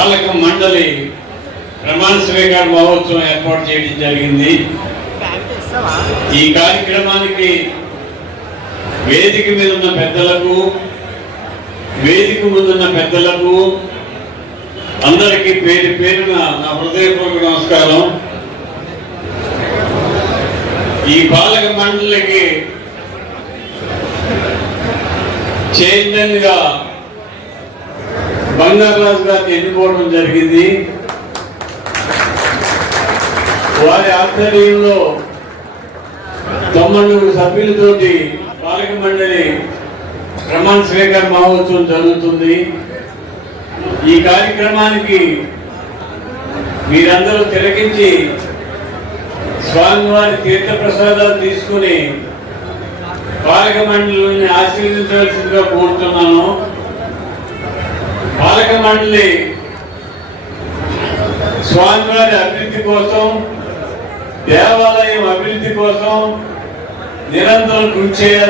పాలక మండలి ప్రమాణ స్వీకార మహోత్సవం ఏర్పాటు చేయడం జరిగింది. ఈ కార్యక్రమానికి వేదిక మీద ఉన్న పెద్దలకు, వేదిక ముందున్న పెద్దలకు అందరికీ పేరు పేరున నా హృదయపూర్వక నమస్కారం. ఈ పాలక మండలికి చైర్మన్ గా బంగారాజు గారిని ఎన్నుకోవడం జరిగింది. వారి ఆధ్వర్యంలో 90 సభ్యులతోటి పాలక మండలి ప్రమాణ స్వీకార మహోత్సవం జరుగుతుంది. ఈ కార్యక్రమానికి మీరందరూ తిలకించి స్వామివారి తీర్థ ప్రసాదాలు తీసుకుని పాలక మండలిని ఆశీర్వదించవలసిందిగా కోరుతున్నాను. పాలక మండలి స్వామివారి అభివృద్ధి కోసం, దేవాలయం అభివృద్ధి కోసం నిరంతరం కృషి చేయాలి.